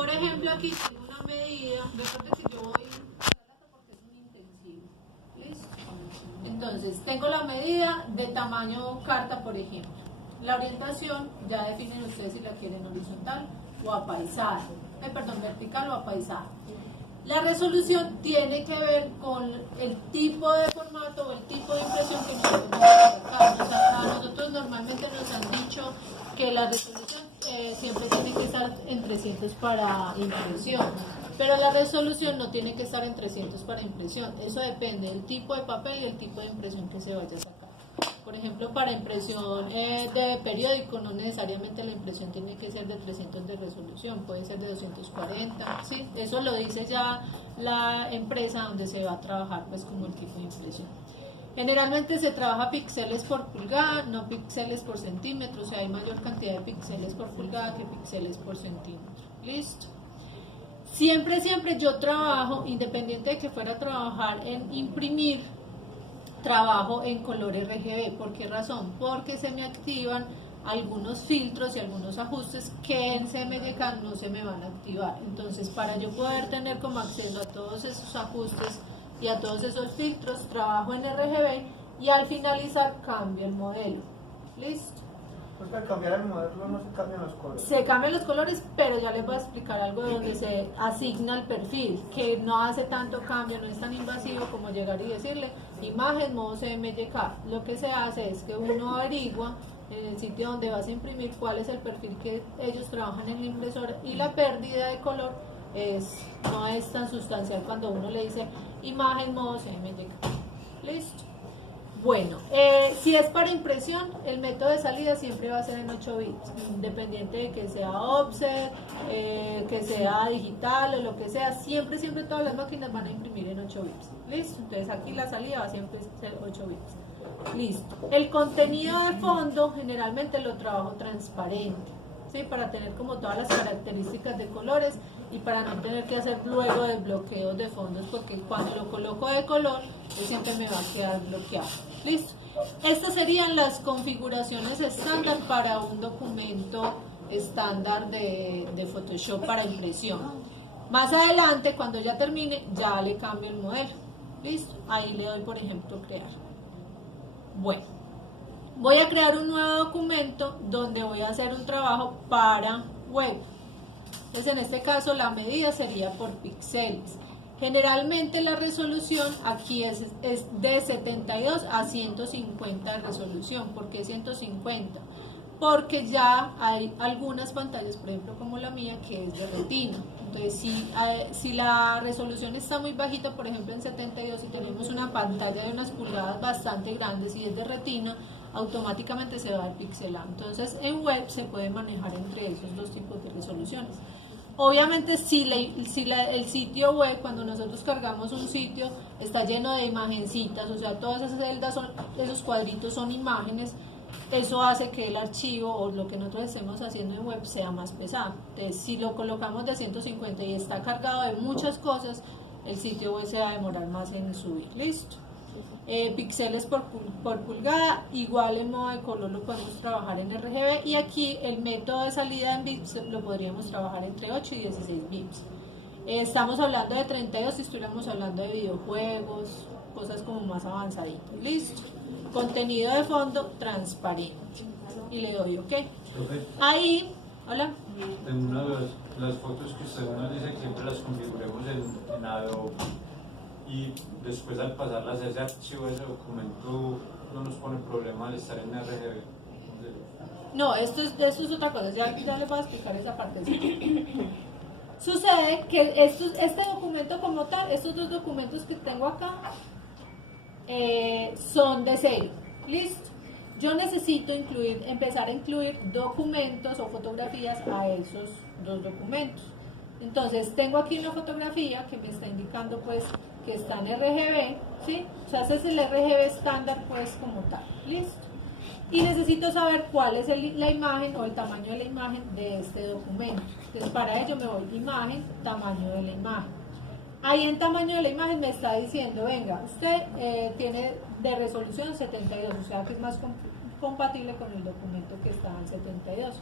Por ejemplo, aquí tengo una medida, recuerden que yo voy porque es un intensivo. ¿Listo? Entonces, tengo la medida de tamaño carta, por ejemplo. La orientación ya definen ustedes si la quieren horizontal o apaisada, vertical o apaisada. La resolución tiene que ver con el tipo de formato o el tipo de impresión que nosotros vamos a sacar. A nosotros normalmente nos han dicho que la resolución siempre tiene que estar en 300 para impresión, pero la resolución no tiene que estar en 300 para impresión. Eso depende del tipo de papel y el tipo de impresión que se vaya a sacar. Por ejemplo, para impresión de periódico, no necesariamente la impresión tiene que ser de 300 de resolución, puede ser de 240, ¿sí? Eso lo dice ya la empresa donde se va a trabajar, pues, como el tipo de impresión. Generalmente se trabaja píxeles por pulgada, no píxeles por centímetro, o sea, hay mayor cantidad de píxeles por pulgada que píxeles por centímetro. ¿Listo? Siempre yo trabajo, independiente de que fuera a trabajar en imprimir, trabajo en color RGB. ¿Por qué razón? Porque se me activan algunos filtros y algunos ajustes que en CMYK no se me van a activar. Entonces, para yo poder tener como acceso a todos esos ajustes y a todos esos filtros, trabajo en RGB y al finalizar cambio el modelo. ¿Listo? Porque al cambiar el modelo no se cambian los colores. Se cambian los colores, pero ya les voy a explicar algo de donde se asigna el perfil, que no hace tanto cambio, no es tan invasivo como llegar y decirle imagen modo CMYK. Lo que se hace es que uno averigua en el sitio donde vas a imprimir cuál es el perfil que ellos trabajan en la impresora, y la pérdida de color no es tan sustancial cuando uno le dice imagen modo CMYK. Listo. Bueno, si es para impresión, el método de salida siempre va a ser en 8 bits, independiente de que sea offset, que sea digital o lo que sea, siempre todas las máquinas van a imprimir en 8 bits. ¿Listo? Entonces aquí la salida va a siempre ser 8 bits. Listo. El contenido de fondo generalmente lo trabajo transparente, ¿sí? Para tener como todas las características de colores y para no tener que hacer luego desbloqueos de fondos, porque cuando lo coloco de color, pues siempre me va a quedar bloqueado. ¿Listo? Estas serían las configuraciones estándar para un documento estándar de Photoshop para impresión. Más adelante, cuando ya termine, ya le cambio el modelo. ¿Listo? Ahí le doy, por ejemplo, crear. Bueno, voy a crear un nuevo documento donde voy a hacer un trabajo para web. Entonces, en este caso, la medida sería por píxeles. Generalmente la resolución aquí es de 72 a 150 de resolución. ¿Por qué 150? Porque ya hay algunas pantallas, por ejemplo como la mía, que es de retina. Entonces si la resolución está muy bajita, por ejemplo en 72, y tenemos una pantalla de unas pulgadas bastante grandes y es de retina, automáticamente se va a ver pixelado. Entonces en web se puede manejar entre esos dos tipos de resoluciones. Obviamente si el sitio web, cuando nosotros cargamos un sitio, está lleno de imagencitas, o sea, todas esas celdas, esos cuadritos son imágenes, eso hace que el archivo o lo que nosotros estemos haciendo en web sea más pesado. Entonces, si lo colocamos de 150 y está cargado de muchas cosas, el sitio web se va a demorar más en subir. ¿Listo? Píxeles por pulgada, igual en modo de color lo podemos trabajar en RGB, y aquí el método de salida en bits lo podríamos trabajar entre 8 y 16 bits. Estamos hablando de 32 si estuviéramos hablando de videojuegos, cosas como más avanzaditas. Listo. Contenido de fondo transparente y le doy OK. Ahí, hola. En una de las fotos que usted nos dice que siempre las configuremos en Adobe, y después al pasarlas a ese archivo, ese documento, no nos pone problema al estar en RGB. No, esto es otra cosa, ya les voy a explicar esa parte. Sucede que este documento como tal, estos dos documentos que tengo acá, son de cero. ¿Listo? Yo necesito empezar a incluir documentos o fotografías a esos dos documentos. Entonces tengo aquí una fotografía que me está indicando pues que está en RGB, ¿sí? O sea, ese es el RGB estándar pues como tal. ¿Listo? Y necesito saber cuál es la imagen o el tamaño de la imagen de este documento. Entonces para ello me voy a imagen, tamaño de la imagen. Ahí en tamaño de la imagen me está diciendo, venga, usted tiene de resolución 72, o sea que es más compatible con el documento que está en 72.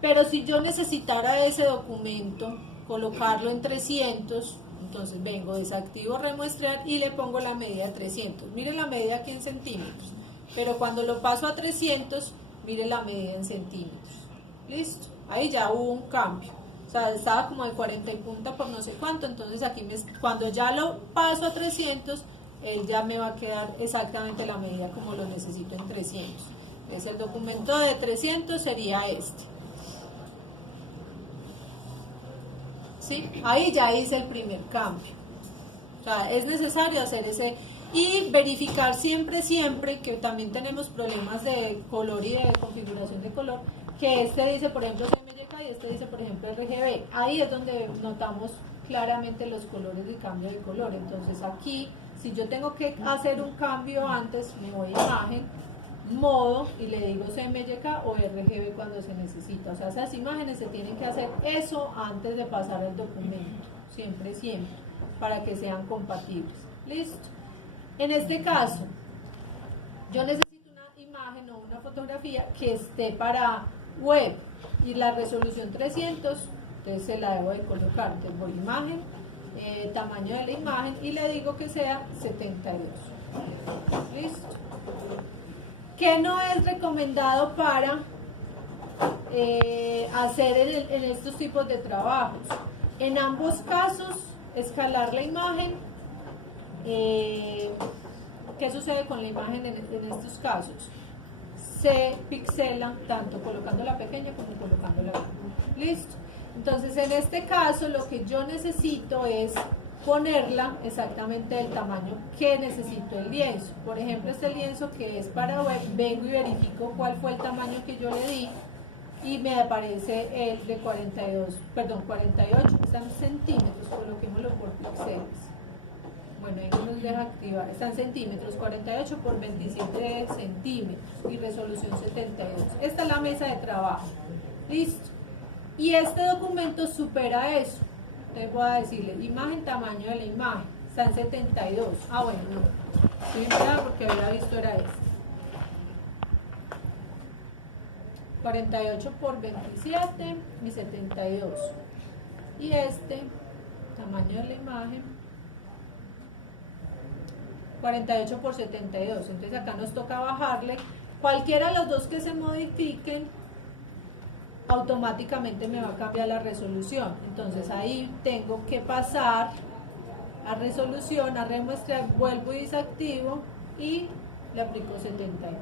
Pero si yo necesitara ese documento colocarlo en 300, entonces vengo, desactivo remuestrear y le pongo la medida de 300. Mire la medida aquí en centímetros, pero cuando lo paso a 300, mire la medida en centímetros. Listo, ahí ya hubo un cambio. O sea, estaba como de 40 y punta por no sé cuánto, entonces aquí cuando ya lo paso a 300, él ya me va a quedar exactamente la medida como lo necesito en 300. Entonces el documento de 300 sería este. ¿Sí? Ahí ya hice el primer cambio. O sea, es necesario hacer ese y verificar siempre, que también tenemos problemas de color y de configuración de color, que este dice, por ejemplo, CMYK y este dice, por ejemplo, RGB. Ahí es donde notamos claramente los colores de cambio de color. Entonces aquí, si yo tengo que hacer un cambio antes, me voy a imagen, modo, y le digo CMYK o RGB cuando se necesita. O sea, esas imágenes se tienen que hacer eso antes de pasar el documento, siempre, para que sean compatibles. Listo. En este caso, yo necesito una imagen o una fotografía que esté para web y la resolución 300, entonces se la debo de colocar. Entonces voy a imagen, tamaño de la imagen y le digo que sea 72. Listo. ¿Qué no es recomendado para hacer en estos tipos de trabajos? En ambos casos, escalar la imagen. ¿Qué sucede con la imagen en estos casos? Se pixela tanto colocándola pequeña como colocándola grande. Listo. Entonces, en este caso, lo que yo necesito es ponerla exactamente del tamaño que necesito el lienzo. Por ejemplo, este lienzo que es para web, vengo y verifico cuál fue el tamaño que yo le di y me aparece el de 48, están centímetros, coloquémoslo por píxeles. Bueno, ahí nos deja activar, están centímetros, 48 por 27 centímetros y resolución 72. Esta es la mesa de trabajo. Listo. Y este documento supera eso. Entonces voy a decirle, imagen, tamaño de la imagen, está en 72. Ah, bueno, no. Estoy enredada porque había visto era este. 48 por 27 y 72. Y este, tamaño de la imagen, 48 por 72. Entonces acá nos toca bajarle. Cualquiera de los dos que se modifiquen, automáticamente me va a cambiar la resolución. Entonces ahí tengo que pasar a resolución, a remuestrar, vuelvo y desactivo y le aplico 72.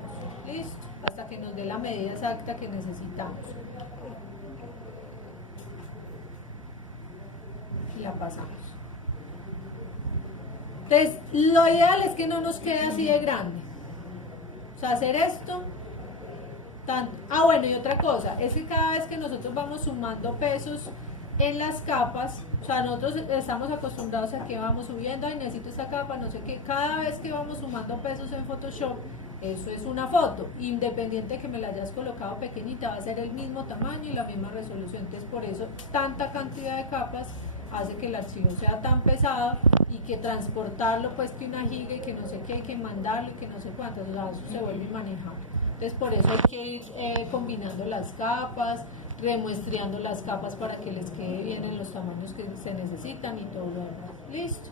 Listo, hasta que nos dé la medida exacta que necesitamos. Y la pasamos. Entonces, lo ideal es que no nos quede así de grande. O sea, hacer esto tanto. Ah, bueno, y otra cosa, es que cada vez que nosotros vamos sumando pesos en las capas, o sea, nosotros estamos acostumbrados a que vamos subiendo, ay, necesito esta capa, no sé qué, cada vez que vamos sumando pesos en Photoshop, eso es una foto, independiente de que me la hayas colocado pequeñita, va a ser el mismo tamaño y la misma resolución. Entonces, por eso, tanta cantidad de capas hace que el archivo sea tan pesado y que transportarlo, pues, que una giga y que no sé qué, hay que mandarlo y que no sé cuántas, o sea, eso se vuelve inmanejable. Entonces, por eso hay que ir combinando las capas, remuestreando las capas para que les quede bien en los tamaños que se necesitan y todo lo demás. Listo.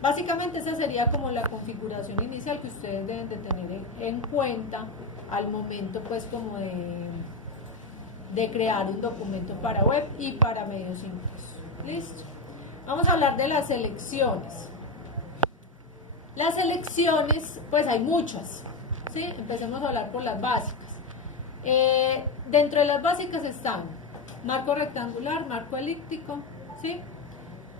Básicamente esa sería como la configuración inicial que ustedes deben de tener en cuenta al momento, pues, como de crear un documento para web y para medios impresos. Listo. Vamos a hablar de las selecciones. Las selecciones, pues hay muchas. ¿Sí? Empecemos a hablar por las básicas. Dentro de las básicas están marco rectangular, marco elíptico, ¿sí?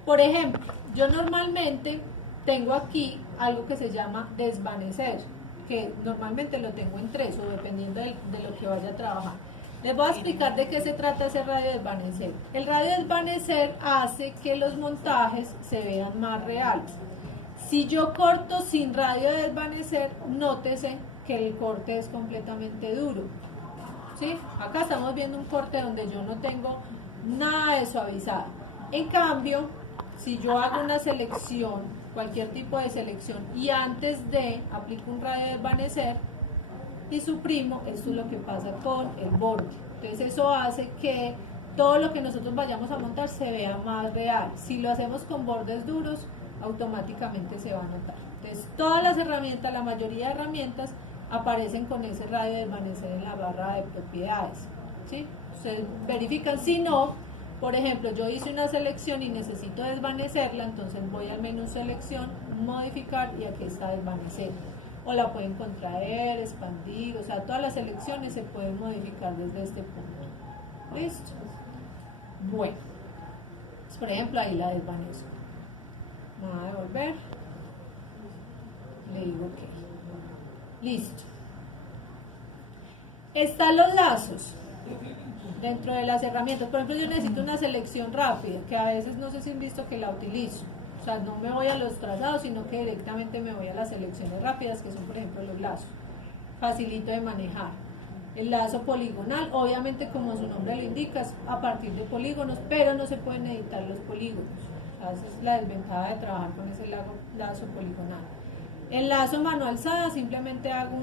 Por ejemplo, yo normalmente tengo aquí algo que se llama desvanecer, que normalmente lo tengo en 3 o dependiendo de lo que vaya a trabajar. Les voy a explicar de qué se trata ese radio desvanecer. El radio desvanecer hace que los montajes se vean más reales. Si yo corto sin radio de desvanecer, nótese que el corte es completamente duro. ¿Sí? Acá estamos viendo un corte donde yo no tengo nada de suavizado. En cambio, si yo hago una selección, cualquier tipo de selección, y antes de aplico un radio de desvanecer y suprimo, esto es lo que pasa con el borde. Entonces eso hace que todo lo que nosotros vayamos a montar se vea más real. Si lo hacemos con bordes duros, automáticamente se va a notar. Entonces, todas las herramientas, la mayoría de herramientas, aparecen con ese radio de desvanecer en la barra de propiedades, ¿sí? Ustedes verifican. Si no, por ejemplo, yo hice una selección y necesito desvanecerla, entonces voy al menú selección, modificar, y aquí está desvanecer. O la pueden contraer, expandir, o sea, todas las selecciones se pueden modificar desde este punto. ¿Listo? Bueno, pues, por ejemplo, ahí la desvanezco. Me va a devolver. Le digo ok. Listo. Están los lazos dentro de las herramientas. Por ejemplo, yo necesito una selección rápida, que a veces no sé si han visto que la utilizo. O sea, no me voy a los trazados, sino que directamente me voy a las selecciones rápidas, que son, por ejemplo, los lazos. Facilito de manejar. El lazo poligonal, obviamente, como su nombre lo indica, es a partir de polígonos, pero no se pueden editar los polígonos. O sea, esa es la desventaja de trabajar con ese lazo poligonal. El lazo mano alzada, simplemente hago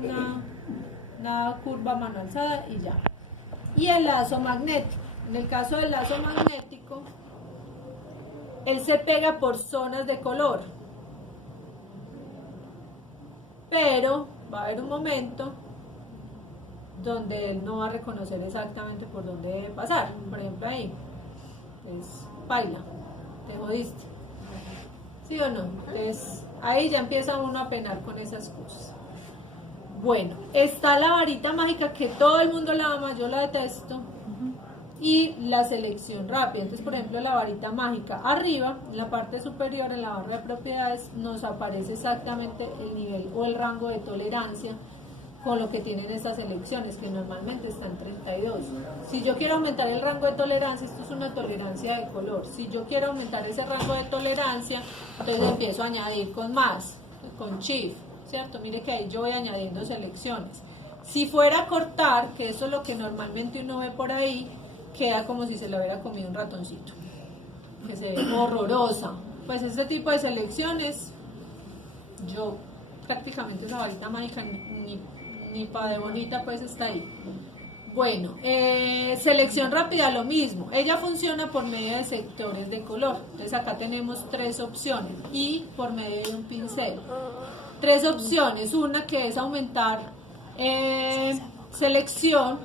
una curva mano alzada y ya. Y el lazo magnético. En el caso del lazo magnético, él se pega por zonas de color, pero va a haber un momento donde él no va a reconocer exactamente por dónde debe pasar. Por ejemplo, ahí es baila, te jodiste, ¿sí o no? Entonces ahí ya empieza uno a penar con esas cosas. Bueno, está la varita mágica, que todo el mundo la ama, yo la detesto, y la selección rápida. Entonces, por ejemplo, la varita mágica, arriba, en la parte superior, en la barra de propiedades, nos aparece exactamente el nivel o el rango de tolerancia con lo que tienen estas selecciones, que normalmente están 32. Si yo quiero aumentar el rango de tolerancia, esto es una tolerancia de color. Si yo quiero aumentar ese rango de tolerancia, entonces empiezo a añadir con más, con shift, ¿cierto? Mire que ahí yo voy añadiendo selecciones. Si fuera a cortar, que eso es lo que normalmente uno ve por ahí, queda como si se le hubiera comido un ratoncito, que se ve horrorosa. Pues este tipo de selecciones, yo prácticamente esa varita mágica ni pa' de bonita pues está ahí. Bueno, selección rápida, lo mismo. Ella funciona por medio de sectores de color. Entonces acá tenemos 3 opciones y por medio de un pincel. 3 opciones. Una que es aumentar selección.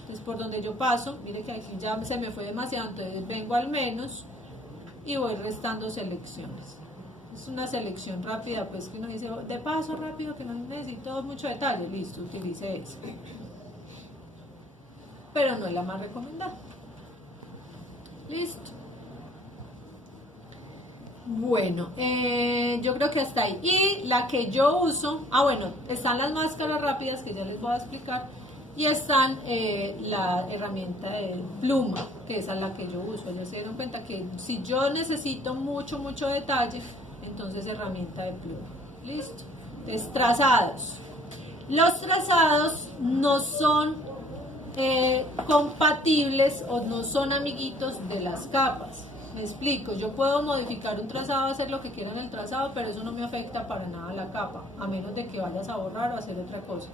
Entonces por donde yo paso, mire que aquí ya se me fue demasiado, entonces vengo al menos y voy restando selecciones. Es una selección rápida, pues que uno dice, de paso rápido, que no necesito mucho detalle, listo, utilice eso. Pero no es la más recomendada. Listo. Bueno, yo creo que hasta ahí. Y la que yo uso, bueno, están las máscaras rápidas que ya les voy a explicar. Y están la herramienta de pluma, que esa es la que yo uso. Ellos se dieron cuenta que si yo necesito mucho detalle, entonces herramienta de pluma. Listo. Entonces, trazados. Los trazados no son compatibles o no son amiguitos de las capas. Me explico, yo puedo modificar un trazado, hacer lo que quiera en el trazado, pero eso no me afecta para nada a la capa, a menos de que vayas a borrar o hacer otra cosa.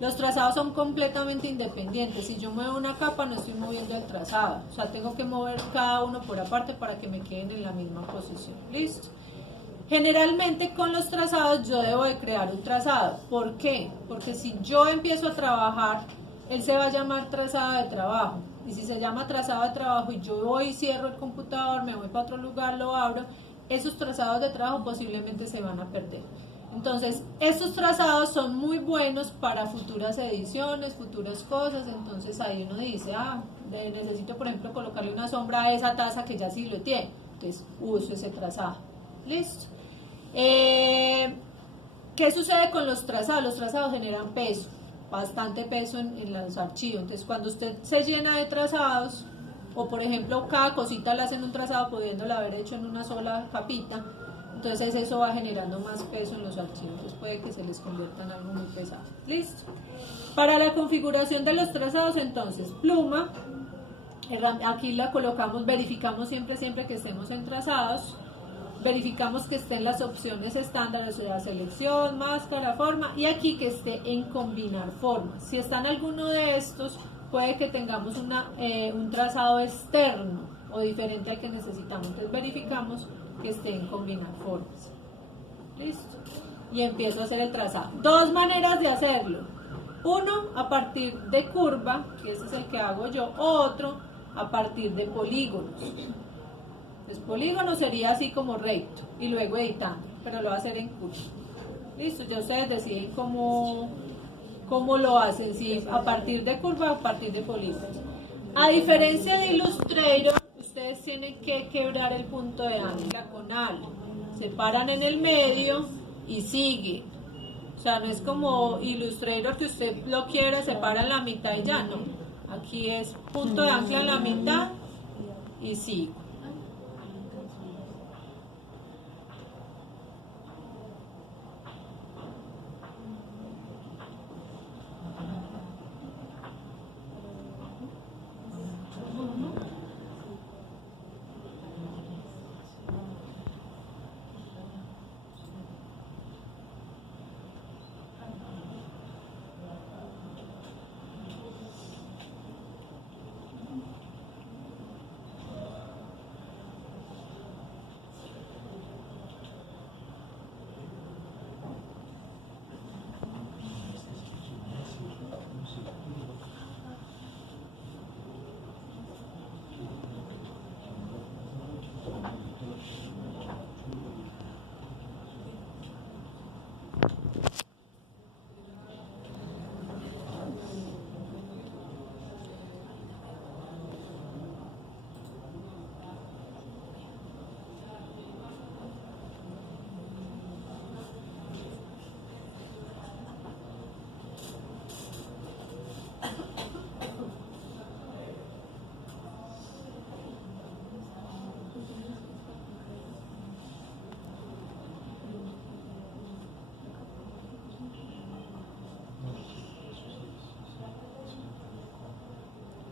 Los trazados son completamente independientes. Si yo muevo una capa, no estoy moviendo el trazado. O sea, tengo que mover cada uno por aparte para que me queden en la misma posición. ¿Listo? Generalmente con los trazados yo debo de crear un trazado. ¿Por qué? Porque si yo empiezo a trabajar, él se va a llamar trazado de trabajo. Y si se llama trazado de trabajo y yo voy y cierro el computador, me voy para otro lugar, lo abro, esos trazados de trabajo posiblemente se van a perder. Entonces, estos trazados son muy buenos para futuras ediciones, futuras cosas. Entonces ahí uno dice, necesito por ejemplo colocarle una sombra a esa taza que ya sí lo tiene. Entonces uso ese trazado. ¿Listo? ¿Qué sucede con los trazados? Los trazados generan peso, bastante peso en los archivos. Entonces cuando usted se llena de trazados, o por ejemplo cada cosita la hacen un trazado pudiéndola haber hecho en una sola capita, entonces eso va generando más peso en los archivos, entonces puede que se les convierta en algo muy pesado. Listo. Para la configuración de los trazados, entonces, pluma, aquí la colocamos, verificamos siempre que estemos en trazados, verificamos que estén las opciones estándar, o sea, selección, máscara, forma, y aquí que esté en combinar formas. Si está en alguno de estos, puede que tengamos un trazado externo o diferente al que necesitamos. Entonces verificamos que esté en combinar formas. Listo. Y empiezo a hacer el trazado. Dos maneras de hacerlo. Uno a partir de curva, que ese es el que hago yo, o otro a partir de polígonos. Entonces polígono sería así como recto y luego editando, pero lo va a hacer en curva. Listo, ya ustedes deciden cómo lo hacen, si a partir de curva o a partir de polígonos. A diferencia de Illustrator, ustedes tienen que quebrar el punto de ancla con algo. Se paran en el medio y sigue. O sea, no es como Illustrator que usted lo quiere, se para en la mitad y ya no. Aquí es punto de ancla en la mitad y sigo.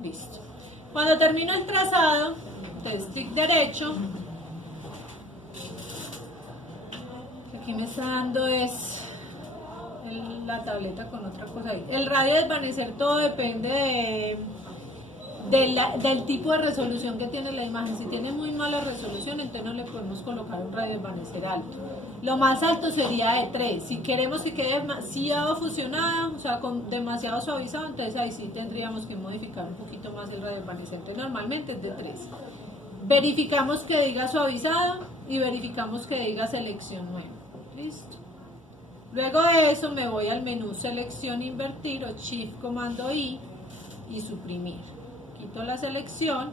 Listo. Cuando termino el trazado, entonces clic derecho. Aquí me está dando la tableta con otra cosa ahí. El radio de desvanecer, todo depende del tipo de resolución que tiene la imagen. Si tiene muy mala resolución, entonces no le podemos colocar un radio de desvanecer alto. Lo más alto sería de 3. Si queremos que quede demasiado fusionado, o sea, demasiado suavizado, entonces ahí sí tendríamos que modificar un poquito más el radio de desvanecer. Entonces normalmente es de 3. Verificamos que diga suavizado y verificamos que diga selección nueva. Listo. Luego de eso me voy al menú selección invertir o shift comando I y suprimir. Quito la selección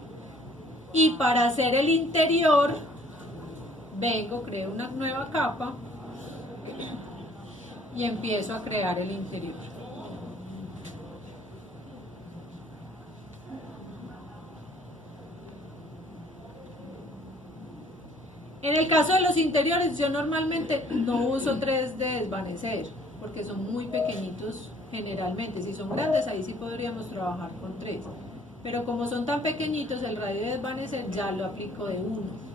y para hacer el interior vengo, creo una nueva capa y empiezo a crear el interior. En el caso de los interiores, yo normalmente no uso 3 de desvanecer, porque son muy pequeñitos generalmente. Si son grandes, ahí sí podríamos trabajar con 3. Pero como son tan pequeñitos, el radio de desvanecer ya lo aplico de 1.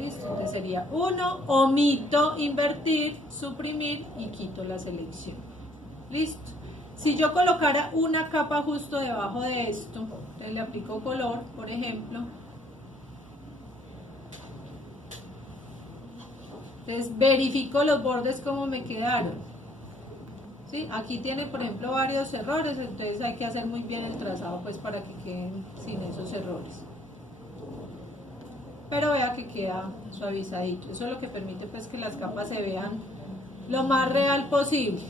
Listo, entonces sería 1, omito, invertir, suprimir y quito la selección. Listo. Si yo colocara una capa justo debajo de esto, entonces le aplico color, por ejemplo. Entonces verifico los bordes como me quedaron. ¿Sí? Aquí tiene, por ejemplo, varios errores, entonces hay que hacer muy bien el trazado pues para que queden sin esos errores. Pero vea que queda suavizadito. Eso es lo que permite pues que las capas se vean lo más real posible.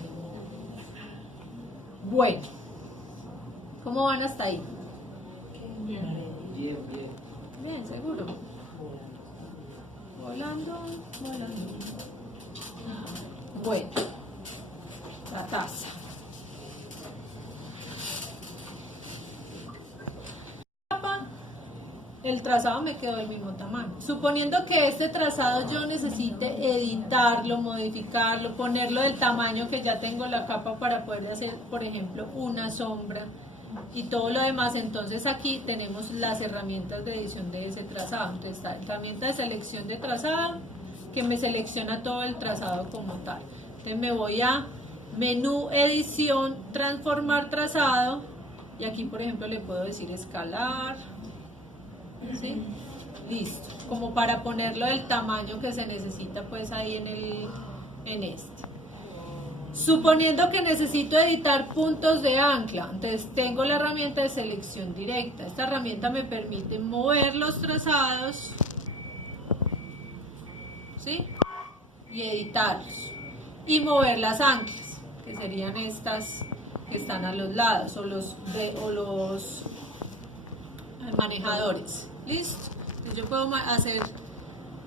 Bueno, ¿cómo van hasta ahí? Bien. Bien, seguro. Volando. Bueno, la taza. El trazado me quedó del mismo tamaño. Suponiendo que este trazado yo necesite editarlo, modificarlo, ponerlo del tamaño que ya tengo la capa para poder hacer, por ejemplo, una sombra y todo lo demás, entonces aquí tenemos las herramientas de edición de ese trazado. Entonces está la herramienta de selección de trazado que me selecciona todo el trazado como tal. Entonces me voy a menú, edición, transformar trazado, y aquí por ejemplo le puedo decir escalar, ¿sí? Listo, como para ponerlo del tamaño que se necesita pues ahí en este. Suponiendo que necesito editar puntos de ancla, entonces tengo la herramienta de selección directa. Esta herramienta me permite mover los trazados, ¿sí? Y editarlos. Y mover las anclas, que serían estas que están a los lados, o los manejadores. ¿Listo? Entonces yo puedo hacer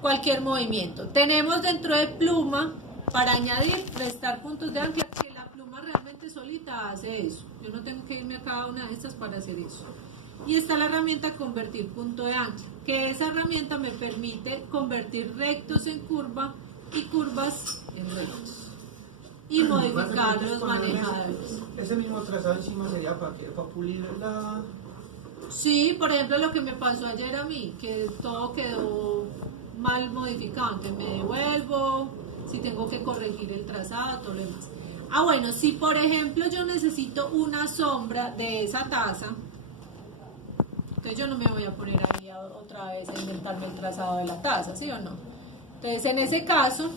cualquier movimiento. Tenemos dentro de pluma, para añadir, restar puntos de ancla, que la pluma realmente solita hace eso. Yo no tengo que irme a cada una de estas para hacer eso. Y está la herramienta convertir punto de ancla, que esa herramienta me permite convertir rectos en curva y curvas en rectos. Y modificar los manejadores. Ese mismo trazado encima sería para pulir la... Sí, por ejemplo, lo que me pasó ayer a mí, que todo quedó mal modificado, entonces me devuelvo, si tengo que corregir el trazado, todo lo demás. Ah, bueno, si por ejemplo yo necesito una sombra de esa taza, entonces yo no me voy a poner ahí otra vez a inventarme el trazado de la taza, ¿sí o no? Entonces en ese caso,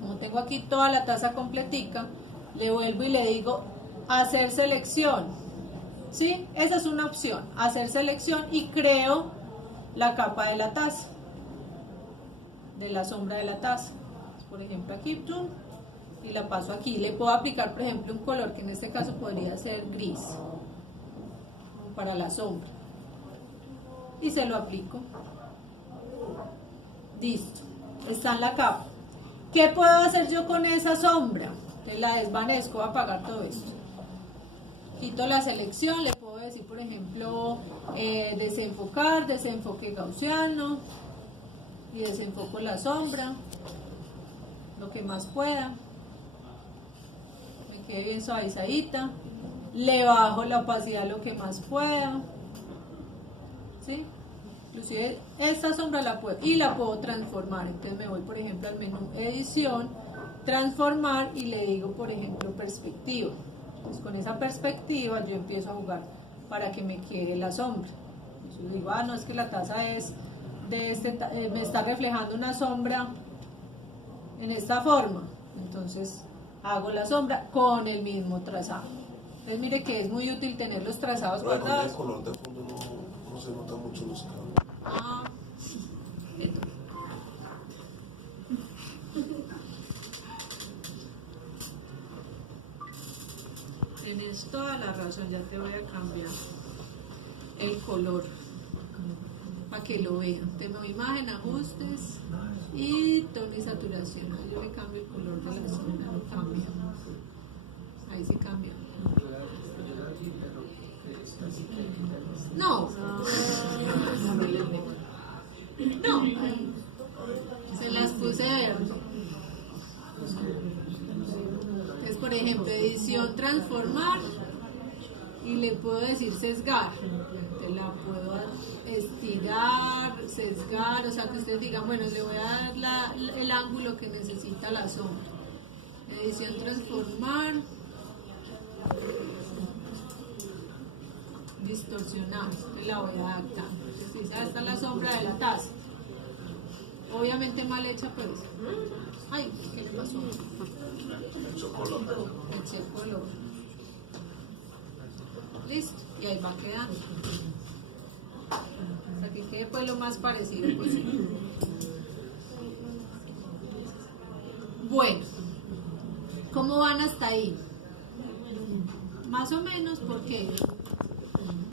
como tengo aquí toda la taza completica, le vuelvo y le digo hacer selección, ¿sí? Esa es una opción, hacer selección, y creo la capa de la taza, de la sombra de la taza. Por ejemplo aquí, y la paso aquí. Le puedo aplicar por ejemplo un color que en este caso podría ser gris, para la sombra, y se lo aplico. Listo, está en la capa. ¿Qué puedo hacer yo con esa sombra? Entonces la desvanezco, voy a apagar todo esto. Quito la selección, le puedo decir por ejemplo desenfocar, desenfoque gaussiano, y desenfoco la sombra lo que más pueda, me quede bien suavizadita, le bajo la opacidad lo que más pueda, ¿sí? Inclusive esta sombra la puedo transformar. Entonces me voy por ejemplo al menú edición, transformar, y le digo por ejemplo perspectiva. Entonces con esa perspectiva yo empiezo a jugar para que me quede la sombra. Entonces digo, no, es que la taza es de me está reflejando una sombra en esta forma, entonces hago la sombra con el mismo trazado. Entonces mire que es muy útil tener los trazados guardados. El color de fondo no se nota mucho los cables. Esto. Tienes toda la razón, ya te voy a cambiar el color para que lo vean. Tengo imagen, ajustes y tono y saturación. Yo le cambio el color de la sombra, lo cambio. Ahí sí cambia. No, se las puse verde. Es por ejemplo edición, transformar, y le puedo decir sesgar. Te la puedo estirar, sesgar, o sea que ustedes digan, bueno, le voy a dar el ángulo que necesita la sombra. Edición, transformar, distorsionar, te la voy a adaptar. Esta es la sombra de la taza, obviamente mal hecha, pero ay, ¿qué le pasó? Eché color. Listo, y ahí va quedando hasta que quede pues lo más parecido posible. Bueno, ¿cómo van hasta ahí? Más o menos, porque